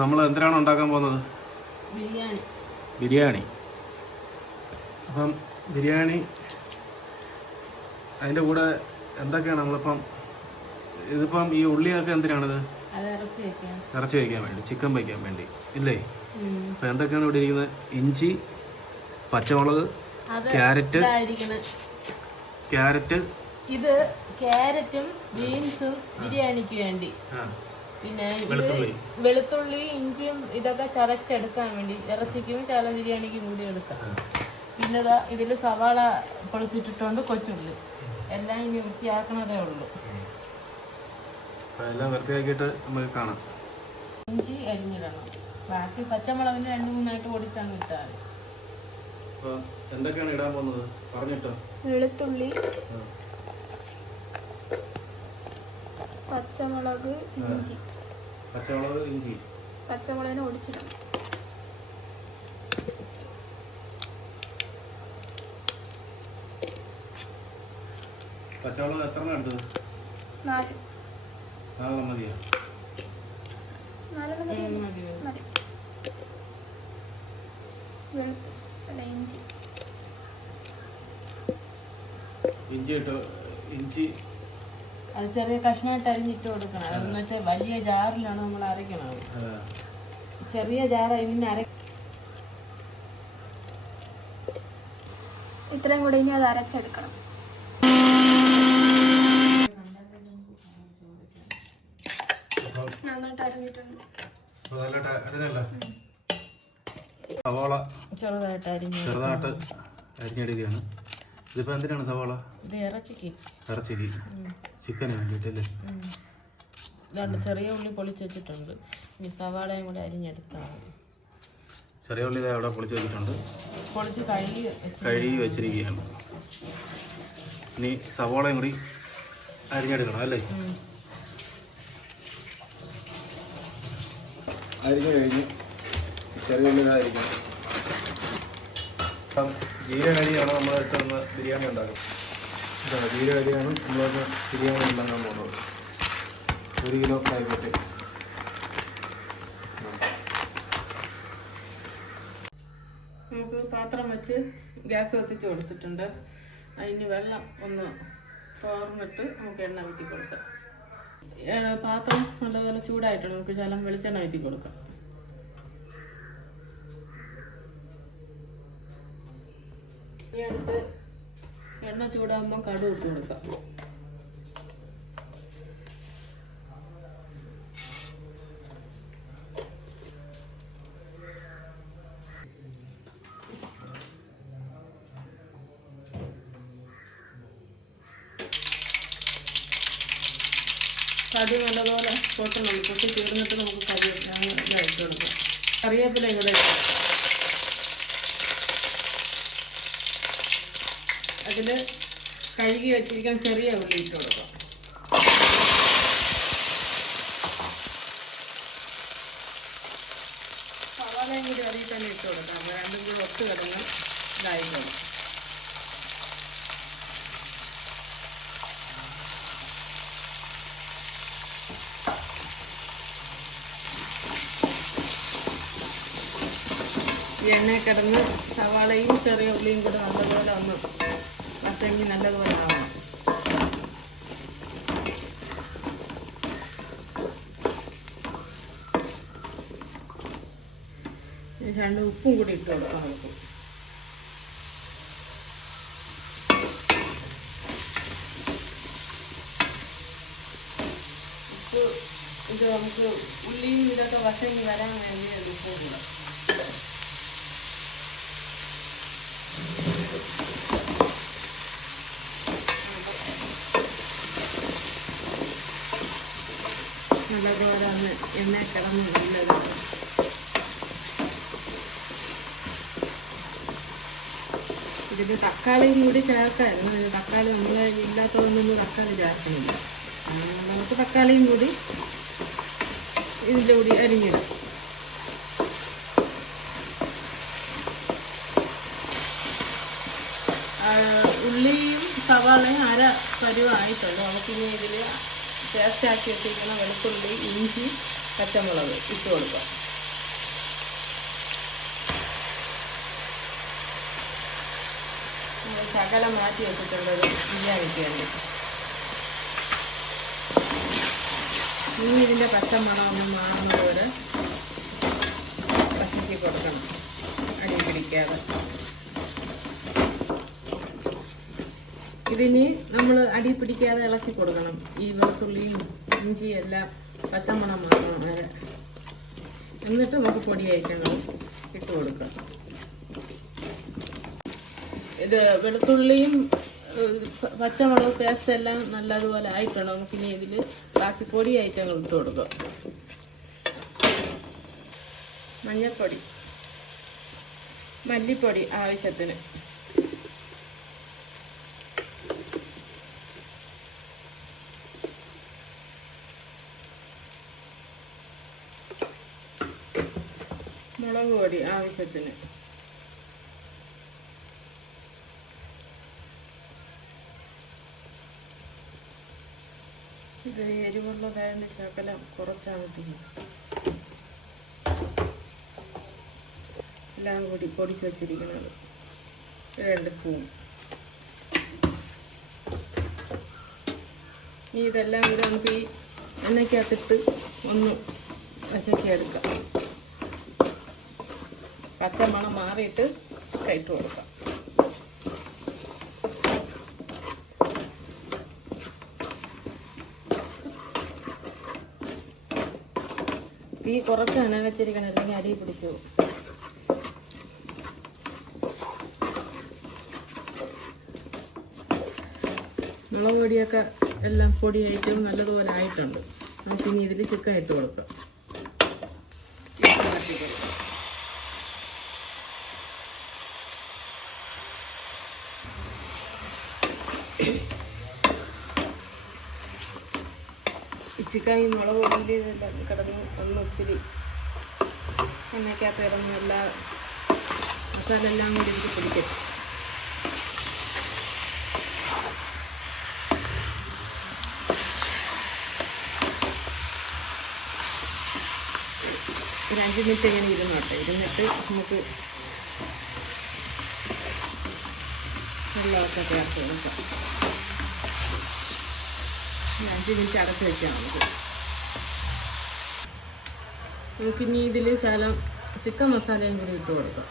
നമ്മൾ എന്തിനാണ് ഉണ്ടാക്കാൻ പോകുന്നത്? ബിരിയാണി. അപ്പം ബിരിയാണി അതിൻ്റെ കൂടെ എന്തൊക്കെയാണ് നമ്മളിപ്പം ഇതിപ്പം ഈ ഉള്ളിയൊക്കെ എന്തിനാണിത്? ഇറച്ചി വയ്ക്കാൻ വേണ്ടി, ചിക്കൻ വയ്ക്കാൻ വേണ്ടി ഇല്ലേ? അപ്പം എന്തൊക്കെയാണ് ഇവിടെ ഇരിക്കുന്നത്? ഇഞ്ചി, പച്ചമുളക്, ക്യാരറ്റ്. ഇത് ക്യാരറ്റും ബീൻസും ബിരിയാണിക്ക് വേണ്ടി. പിന്നെ വെളുത്തുള്ളി, ഇഞ്ചിയും ഇതൊക്കെ ചതച്ചെടുക്കാൻ വേണ്ടി ഇറച്ചിക്കും ചില ബിരിയാണിക്കും കൂടി എടുക്കാം. പിന്നെ ഇതിൽ സവാള പൊളിച്ചിട്ടിട്ടുണ്ട്, കൊച്ചുള്ളി. എല്ലാം ഇനി വൃത്തിയാക്കണതേ ഉള്ളൂ. എല്ലാം വൃത്തിയാക്കിയിട്ട് നമുക്ക് കാണാം. ഇഞ്ചി അരിഞ്ഞിടണം. ബാക്കി പച്ചമുളകിന് 2-3 പൊടിച്ചങ്ങ് ഇട്ടാൽ. എന്തൊക്കെയാണ് ഇടാൻ പോകുന്നത് പറഞ്ഞിട്ടോ? വെളുത്തുള്ളി, പച്ചമുളക്, ഇഞ്ചി. പച്ചമുളകിനെ ഒടിച്ചിടണം. പച്ചമുളക് എത്ര എടുത്തത്? 4 മതിയോ? 4 മതി. ഇഞ്ചി ഇട്ടോ? ഇഞ്ചി അത് ചെറിയ കഷ്ണമായിട്ട് അരിഞ്ഞിട്ട് കൊടുക്കണം. അതെന്ന് വെച്ചാൽ വലിയ ജാറിലാണ് നമ്മൾ അരയ്ക്കണത്. ചെറിയ ജാർ ഇതിന് ഇത്രയും കൂടെ ഇനി അത് അരച്ചെടുക്കണം. നന്നായിട്ട് അരിഞ്ഞിട്ടുണ്ട്. സവാള ചെറുതായിട്ട് അരിഞ്ഞെടുക്കുകയാണ്. ഇതിപ്പോ എന്തിനാണ് സവാള? ഇത് ഇറച്ചിക്ക് ചിക്കന് വേണ്ടിട്ടല്ലേ? ചെറിയ ഉള്ളി പൊളിച്ച് വെച്ചിട്ടുണ്ട്. ഇനി സവാളയും കൂടെ അരിഞ്ഞെടുത്താണ്. ചെറിയ ഉള്ളി അവിടെ പൊളിച്ച് വെച്ചിട്ടുണ്ട്, പൊളിച്ച് കഴുകി വെച്ചിരിക്കുകയാണ്. ഇനി സവാളയും കൂടി അരിഞ്ഞെടുക്കണം അല്ലേ? അരിഞ്ഞു കഴിഞ്ഞ് ചെറിയ ഉള്ളി അരിക്കണം. ജീരകരിയാണ് നമ്മൾ എടുത്തുന്ന ബിരിയാണി ഉണ്ടാക്കും. ജീരകരിയാണ് നമ്മളൊന്ന് ബിരിയാണി ഉണ്ടാക്കാൻ പോകുന്നത്. 1 കിലോ പാക്കറ്റ്. നമുക്ക് പാത്രം വെച്ച് ഗ്യാസ് കത്തിച്ച് കൊടുത്തിട്ടുണ്ട്. അതിന് വെള്ളം ഒന്ന് തോർന്നിട്ട് നമുക്ക് എണ്ണ ഊറ്റി കൊടുക്കാം. പാത്രം നല്ലപോലെ ചൂടായിട്ടാണ് നമുക്ക് ശകലം വെളിച്ചെണ്ണ ഊറ്റി കൊടുക്കാം. ഇനി അടുത്ത് എണ്ണ ചൂടാകുമ്പോൾ കടുക് ഇട്ട് കൊടുക്കാം. കടുക് നല്ലപോലെ പൊട്ടണം. പൊട്ടി തീർന്നിട്ട് നമുക്ക് കറിവേപ്പില ഇട്ട് കൊടുക്കാം. കറിവേപ്പില ഇവിടെ അതിൽ കഴുകി വെച്ചിരിക്കാൻ ചെറിയ ഉള്ളി ഇട്ട് കൊടുക്കാം. സവാളയും കൂടി അതിൽ തന്നെ ഇട്ട് കൊടുക്കാം. രണ്ടും കൂടി ഒത്തു കിടന്ന് ഇതായിക്കോളും. എണ്ണയിൽ കിടന്ന് സവാളയും ചെറിയ ഉള്ളിയും കൂടെ നല്ലപോലെ ഒന്ന് വസങ്ങി നല്ലതുപോലെ ആവണം. രണ്ട് ഉപ്പും കൂടി ഇട്ട് കൊടുക്കാം. ഉപ്പ് ഇത് നമുക്ക് ഉള്ളിയും ഇതൊക്കെ വസങ്ങി വരാൻ വേണ്ടി അത് ഉപ്പ് കൂടാം. നല്ലതുപോലെ ഒന്ന് എണ്ണ കിടന്ന് നല്ലത്. ഇതിൽ തക്കാളിയും കൂടി ചേർക്കായിരുന്നു. തക്കാളി നമ്മൾ ഇല്ലാത്തതൊന്നും തക്കാളി ചേർക്കുന്നില്ല. നമുക്ക് തക്കാളിയും കൂടി ഇതിൻ്റെ കൂടി അരിഞ്ഞിടാം. ഉള്ളിയും സവാളയും അര പരുവായിട്ടുണ്ട്. നമുക്കിനി ഇതിൽ പേസ്റ്റ് ആക്കി വെച്ചിരിക്കുന്ന വെളുത്തുള്ളി, ഇഞ്ചി, പച്ചമുളക് ഇട്ട് കൊടുക്കുക. ശകലം മാറ്റി വെച്ചിട്ടുള്ളത് ബിരിയാണിക്ക് വേണ്ടി. ഇനി ഇതിൻ്റെ പച്ചമണം ഒന്ന് മാറുന്നത് വരെ വശക്കി കൊടുക്കണം, അടി പിടിക്കാതെ. ഇതിന് നമ്മൾ അടി പിടിക്കാതെ ഇളക്കി കൊടുക്കണം. ഈ വെളുത്തുള്ളിയും ഇഞ്ചിയും എല്ലാം പച്ചമണം മാറണം വരെ. എന്നിട്ട് നമുക്ക് പൊടി ഐറ്റങ്ങൾ ഇട്ട് കൊടുക്കാം. ഇത് വെളുത്തുള്ളിയും പച്ചമുളക് പേസ്റ്റ് എല്ലാം നല്ലതുപോലെ ആയിട്ടുണ്ട്. നമുക്കിനി ഇതിൽ ബാക്കി പൊടി ഐറ്റങ്ങൾ ഇട്ട് കൊടുക്കാം. മഞ്ഞൾപ്പൊടി, മല്ലിപ്പൊടി ആവശ്യത്തിന്, മുളക് പൊടി ആവശ്യത്തിന്, ഇത് എരിവുള്ളതായതുകൊണ്ട് ശകലം കുറച്ചാണ് ഇട്ടിരിക്കുന്നത്. എല്ലാം കൂടി പൊടിച്ച് വെച്ചിരിക്കുന്നത് 2 സ്പൂൺ. ഇനി ഇതെല്ലാം കൂടി നമുക്ക് ഈ എണ്ണയ്ക്കകത്തിട്ട് ഒന്ന് വശക്കിയെടുക്കാം. പച്ചമണം മാറിയിട്ട് ഇട്ട് കൊടുക്കാം. തീ കുറച്ചാണ് വെച്ചിരിക്കണം, അല്ലെങ്കിൽ അരി പിടിച്ചു. മുളക് പൊടിയൊക്കെ എല്ലാം പൊടിയായിട്ടും നല്ലതുപോലെ ആയിട്ടുണ്ട്. നമുക്കിനി ഇതിൽ ചിക്കൻ ഇട്ട് കൊടുക്കാം. ഈ ചിക്കൻ ഈ മുളക് പൊടിയിൽ കിടന്ന് ഒന്ന് ഒത്തിരി എണ്ണയ്ക്കകത്ത് കിടന്ന് എല്ലാ മസാല എല്ലാം കൂടി ഇതിൽ പിടിക്കും. ഒരു 5 മിനിറ്റ് ഇങ്ങനെ ഇരുന്നിട്ട് നമുക്ക് വെള്ളമൊക്കെ ചേർത്ത് കൊടുക്കാം. 5 മിനിറ്റ് അടച്ച് വയ്ക്കാം. നമുക്കിനി ഇതിൽ ശകലം ചിക്കൻ മസാലയും കൂടി ഇട്ട് കൊടുക്കാം.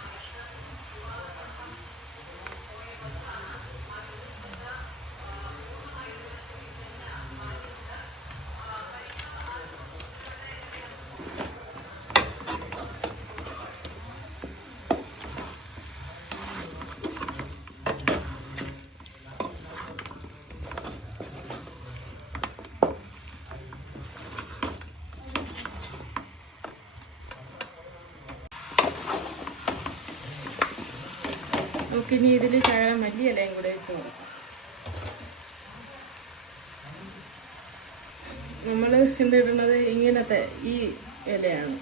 നമുക്കിനി ഇതിൽ ശകലം മല്ലിയിലയും കൂടെ ഇട്ട് കൊടുക്കാം. നമ്മൾ എന്തിടുന്നത് ഇങ്ങനത്തെ ഈ ഇലയാണ്.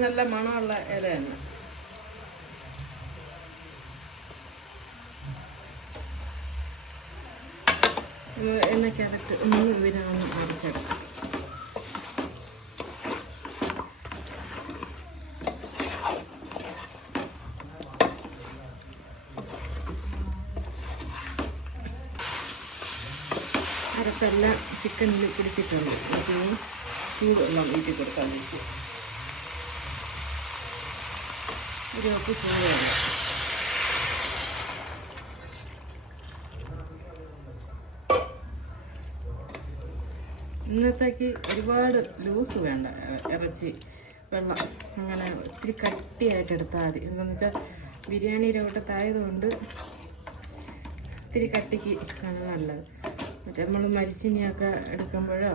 നല്ല മണമുള്ള ഇലയാണ്. എണ്ണയ്ക്കകത്ത് ഇതിനൊന്ന് അരച്ചെടുക്കാം. അരപ്പെല്ലാം ചിക്കനിൽ പിടിച്ചിട്ടുണ്ട്. അതിന് ചൂടുവെള്ളം വീട്ടിൽ കൊടുക്കാൻ പറ്റും. ഒരു കപ്പ് ചൂടുവെള്ളം. ഇന്നത്തേക്ക് ഒരുപാട് ലൂസ് വേണ്ട ഇറച്ചി വെള്ളം, അങ്ങനെ ഒത്തിരി കട്ടിയായിട്ട് എടുത്താൽ മതി. എന്താണെന്ന് വെച്ചാൽ ബിരിയാണിയുടെ കൂട്ടത്തായതുകൊണ്ട് ഇത്തിരി കട്ടിക്ക് ആണ് നല്ലത്. മറ്റേ നമ്മൾ മരിച്ചിനിയൊക്കെ എടുക്കുമ്പോഴോ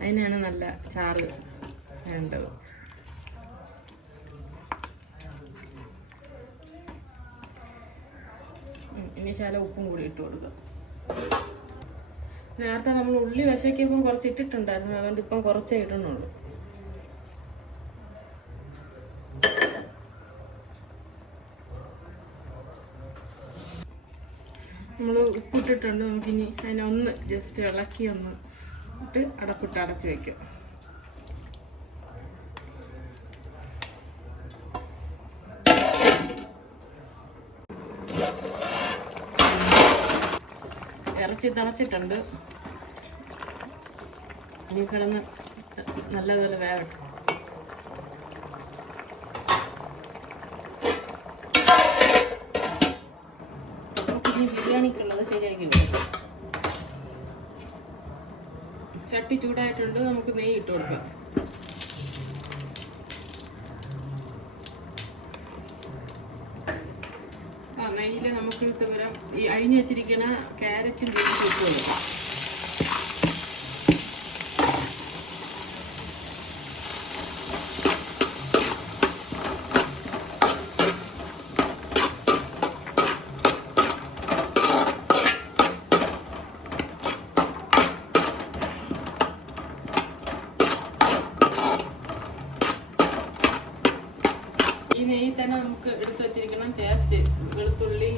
അതിനാണ് നല്ല ചാറ് വേണ്ടത്. ഇനി ശകലം ഉപ്പും കൂടി ഇട്ട് കൊടുക്കുക. നേരത്തെ നമ്മൾ ഉള്ളി വശക്കിയപ്പം കുറച്ച് ഇട്ടിട്ടുണ്ടായിരുന്നു, അതുകൊണ്ട് ഇപ്പം കുറച്ചേ ഇടണുള്ളൂ. നമ്മൾ ഉപ്പിട്ടിട്ടുണ്ട്. നമുക്കിനി അതിനെ ഒന്ന് ജസ്റ്റ് ഇളക്കി ഒന്ന് ഇട്ട് അടപ്പിട്ട് അടച്ച് വയ്ക്കും. ഇറച്ചി തിളച്ചിട്ടുണ്ട്. ഇനി കിടന്ന് നല്ലപോലെ വേവട്ടെ. ഇനി ബിരിയാണിക്കുള്ളത് ശരിയാക്കി വെക്കാം. ചട്ടി ചൂടായിട്ടുണ്ട്. നമുക്ക് നെയ്യ് ഇട്ട് കൊടുക്കാം. നെയ്യിൽ നമുക്ക് ഇതുവരെ ഈ അരിഞ്ഞ് വെച്ചിരിക്കുന്ന ക്യാരറ്റും ബീൻസും ഇട്ട് കൊടുക്കാം. ഈ നെയ്യിൽ തന്നെ നമുക്ക് എടുത്തു വെച്ചിരിക്കണം പേസ്റ്റ്, വെളുത്തുള്ളി,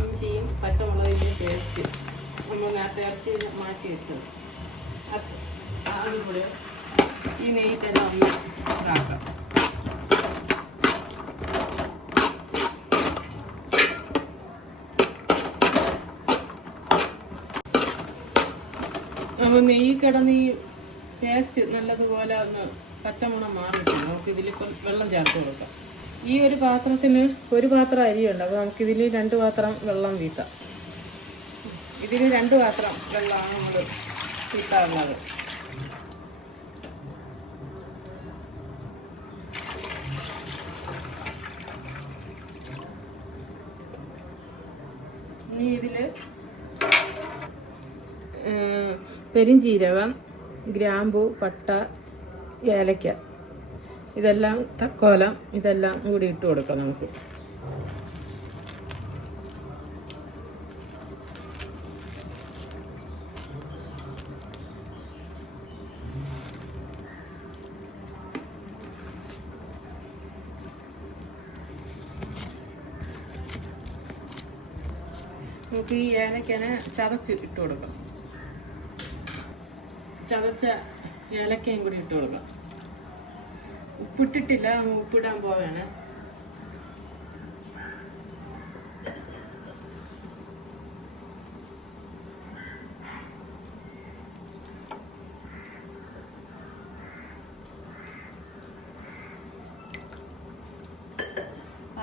ഇഞ്ചിയും പച്ചമുളകിൻ്റെ പേസ്റ്റ് നമ്മൾ നേരത്തെ ഇറച്ചി മാറ്റി വെച്ചത് അതുകൂടെ ഈ നെയ്യിൽ തന്നെ ഒന്ന് ഇതാക്കാം. അപ്പോൾ നെയ്യ് കിടന്ന് ഈ പേസ്റ്റ് നല്ലതുപോലെ ഒന്ന് പച്ചമുളക് മാറിയിട്ട് നമുക്ക് ഇതിലിപ്പം വെള്ളം ചേർത്ത് കൊടുക്കാം. ഈ ഒരു പാത്രത്തിന് ഒരു പാത്രം അരിയുണ്ട്. അപ്പോൾ നമുക്കിതിൽ 2 പാത്രം വെള്ളം വീട്ടാം. ഇതിൽ 2 പാത്രം വെള്ളമാണ് നമ്മൾ വീട്ടാറുള്ളത്. ഇനി ഇതിൽ പെരിഞ്ചീരകം, ഗ്രാമ്പൂ, പട്ട, ഏലക്ക, ഇതെല്ലാം തക്കോലം, ഇതെല്ലാം കൂടി ഇട്ട് കൊടുക്കാം നമുക്ക്. നമുക്ക് ഈ ഏലക്കനെ ചതച്ച് ഇട്ട് കൊടുക്കാം. ചതച്ച ഏലക്കയും കൂടി ഇട്ട് കൊടുക്കാം. ഉപ്പിട്ടിട്ടില്ല, ഉപ്പിടാൻ പോവാണ്.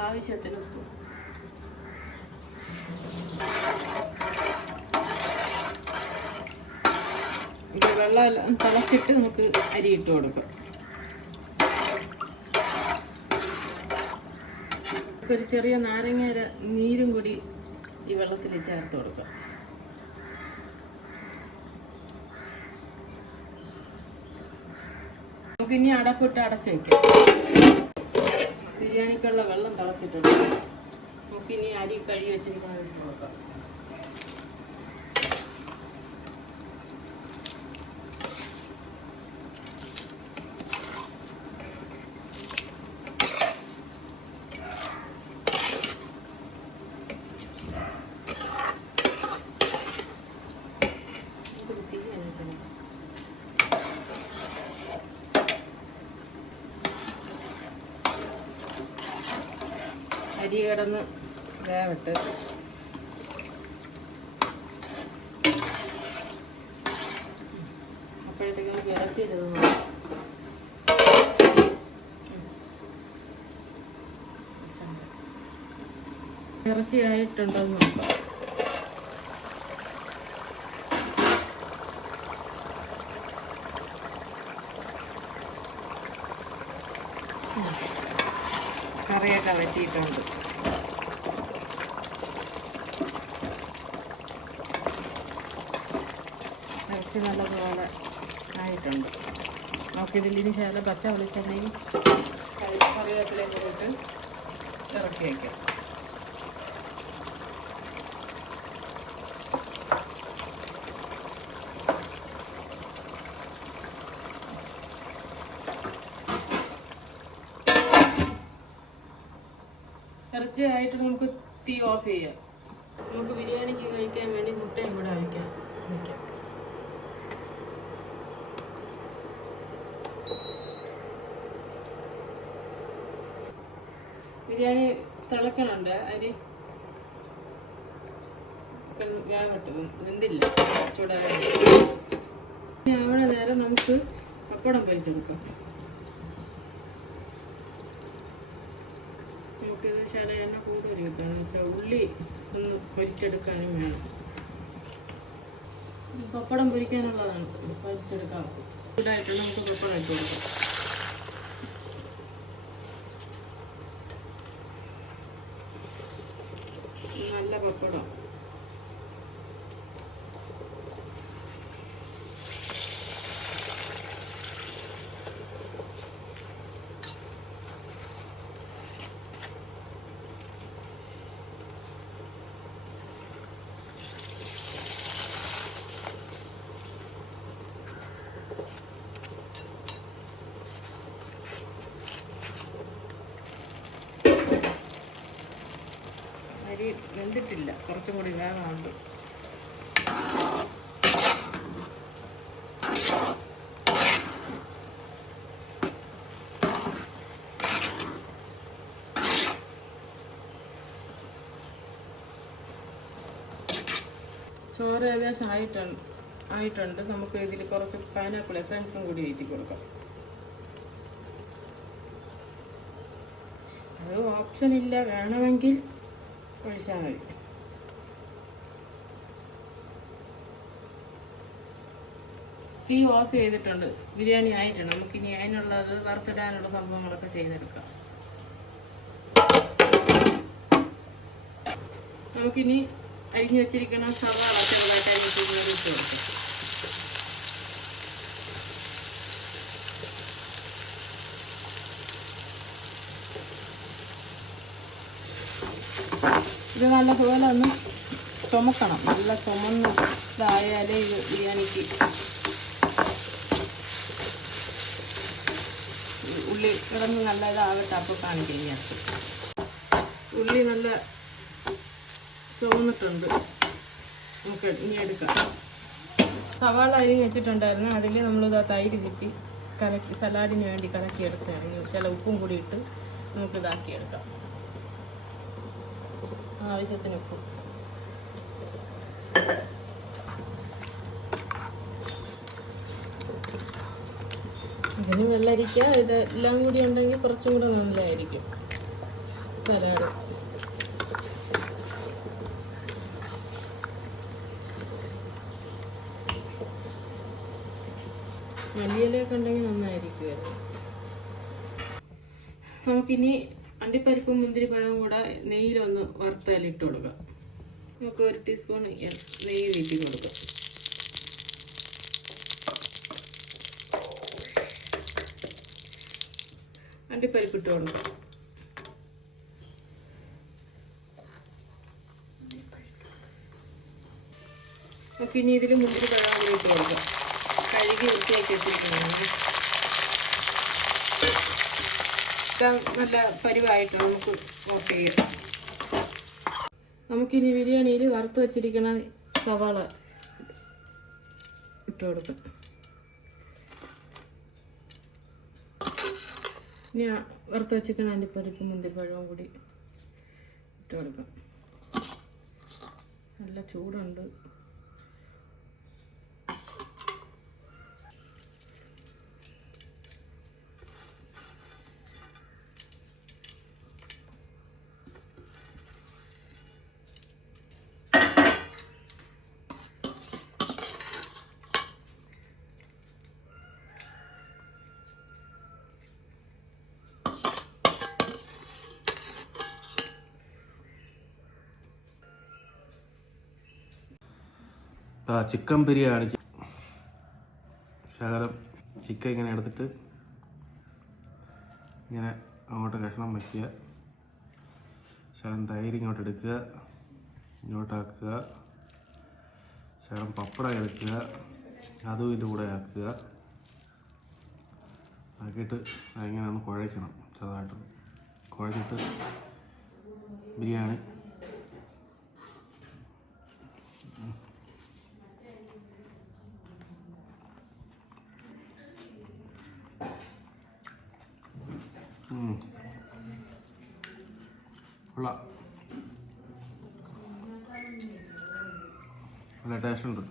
ആവശ്യത്തിന് ഉപ്പ്. ഇത് വെള്ളം തിളച്ചിട്ട് നമുക്ക് അരി ഇട്ട് കൊടുക്കാം. ഒരു ചെറിയ നാരങ്ങ നീരും കൂടി ഈ വെള്ളത്തിൽ ചേർത്ത് കൊടുക്കാം. നമുക്കിനി അടപ്പിട്ട് അടച്ച് വയ്ക്കാം. ബിരിയാണിക്കുള്ള വെള്ളം തിളച്ചിട്ടുണ്ട്. നമുക്കിനി അരി കഴുകി വെച്ചിരിക്കുന്നത് കൊടുക്കാം. അരി കിടന്ന് വേവട്ട്. അപ്പോഴത്തേക്ക് നമുക്ക് ഇറച്ചി ഇരുന്ന് ഇറച്ചി ആയിട്ടുണ്ടോ എന്ന് നോക്കാം. കറിയൊക്കെ വറ്റിയിട്ടുണ്ട്. ഇറച്ചി നല്ലതുപോലെ ആയിട്ടുണ്ട്. നമുക്കിതിലിന് ശേഷം പച്ച വെളിച്ചെണ്ണയും കറിവേപ്പിലയും കൂടി ഇട്ട് ഇറക്കി വയ്ക്കാം. ഇറച്ചി ആയിട്ട് നമുക്ക് തീ ഓഫ് ചെയ്യാം. നമുക്ക് ബിരിയാണിക്ക് കഴിക്കാൻ വേണ്ടി മുട്ടയും കൂടെ വയ്ക്കാം. ബിരിയാണി തിളക്കണുണ്ട്, അരി വേഗട്ടെ, വെന്തില്ല, ചൂടാ. അവിടെ നേരം നമുക്ക് പപ്പടം പൊരിച്ചെടുക്കാം. നമുക്കിത് ശല എണ്ണ കൂടുതൽ കിട്ടുകയെന്ന് വെച്ചാൽ ഉള്ളി ഒന്ന് പൊരിച്ചെടുക്കാനും വേണം. പപ്പടം പൊരിക്കാനുള്ളതാണ്, പൊരിച്ചെടുക്കാം. ചൂടായിട്ട് നമുക്ക് പപ്പടം ഇട്ട് കൊടുക്കാം. നല്ല പപ്പടം. അരി വെന്തിട്ടില്ല, കുറച്ചും കൂടി വേഗമുണ്ട്. ചോറ് ഏകദേശം ആയിട്ടുണ്ട്. നമുക്ക് ഇതിൽ കുറച്ച് പൈനാപ്പിൾ എസൻസും കൂടി വീട്ടി കൊടുക്കാം. അത് ഓപ്ഷൻ ഇല്ല, വേണമെങ്കിൽ ഒഴിച്ചാൽ മതി. തീ ഓഫ് ചെയ്തിട്ടുണ്ട്, ബിരിയാണി ആയിട്ടുണ്ട്. നമുക്കിനി അതിനുള്ളത് വറുത്തിടാനുള്ള സംഭവങ്ങളൊക്കെ ചെയ്തെടുക്കാം. നമുക്കിനി അരിഞ്ഞു വെച്ചിരിക്കുന്ന സവാള ചെറുതായിട്ട് അരിഞ്ഞിട്ട് ഇട്ട് കൊടുക്കാം. ഇത് നല്ല പോലെ ഒന്ന് ചുമക്കണം, നല്ല ചുമന്ന് ഇതായാലേ ഇത് ബിരിയാണിക്ക് ഉള്ളി കിടന്ന് നല്ല ഇതാവട്ടെ. അപ്പോൾ കാണിക്കാം. ഉള്ളി നല്ല ചുവന്നിട്ടുണ്ട്, നമുക്ക് ഇനി എടുക്കാം. സവാള അരിഞ്ഞ് വെച്ചിട്ടുണ്ടായിരുന്നു, അതിൽ നമ്മളിത് തൈര് ചുറ്റി കലക്കി സലാഡിന് വേണ്ടി കലക്കിയെടുത്തായിരുന്നു. ചില ഉപ്പും കൂടി ഇട്ട് നമുക്ക് ഇതാക്കിയെടുക്കാം. ആവശ്യത്തിന് ഉപ്പ്. ഇതിന് വെള്ളരിക്ക ഇതെല്ലാം കൂടി ഉണ്ടെങ്കിൽ കുറച്ചും കൂടെ നല്ലതായിരിക്കും സലാഡ്. മല്ലിയിലൊക്കെ ഉണ്ടെങ്കിൽ നന്നായിരിക്കുമായിരുന്നു. നമുക്കിനി അണ്ടിപ്പരിപ്പും മുന്തിരി പഴവും കൂടെ നെയ്യിലൊന്ന് വറുത്താലിട്ട് കൊടുക്കാം. നമുക്ക് 1 ടീസ്പൂൺ നെയ്യ് വീട്ടി കൊടുക്കാം. അണ്ടിപ്പരിപ്പ് ഇട്ട് കൊടുക്കാം. നമുക്ക് ഇനി ഇതിൽ മുന്തിരി പഴം കൂടി ഇട്ട് കൊടുക്കാം. കഴുകി വൃത്തിയാക്കി വെച്ചിരിക്കുന്നതാണ്. നല്ല പരിവായിട്ട് നമുക്ക് ഓഫ് ചെയ്യാം. നമുക്കിനി ബിരിയാണിയിൽ വറുത്ത് വെച്ചിരിക്കണ സവാള ഇട്ട് കൊടുക്കാം. ഇനി വറുത്ത് വെച്ചിരിക്കണ അണ്ടിപ്പരിപ്പും മുന്തിരിപ്പഴവും കൂടി ഇട്ട് കൊടുക്കാം. നല്ല ചൂടുണ്ട്. ചിക്കൻ ബിരിയാണി ശകലം ചിക്കൻ ഇങ്ങനെ എടുത്തിട്ട് ഇങ്ങനെ അങ്ങോട്ട് കഷ്ണം വയ്ക്കുക. ശകലം തൈര് ഇങ്ങോട്ട് എടുക്കുക, ഇങ്ങോട്ടാക്കുക. ശകലം പപ്പടം എടുക്കുക, അതും ഇതിൻ്റെ കൂടെ ആക്കുക. ആക്കിയിട്ട് അതിങ്ങനെ ഒന്ന് കുഴയ്ക്കണം. ചെറുതായിട്ട് കുഴച്ചിട്ട് ബിരിയാണി കൊള്ളാം, നല്ല ടേസ്റ്റ് ഉണ്ട്.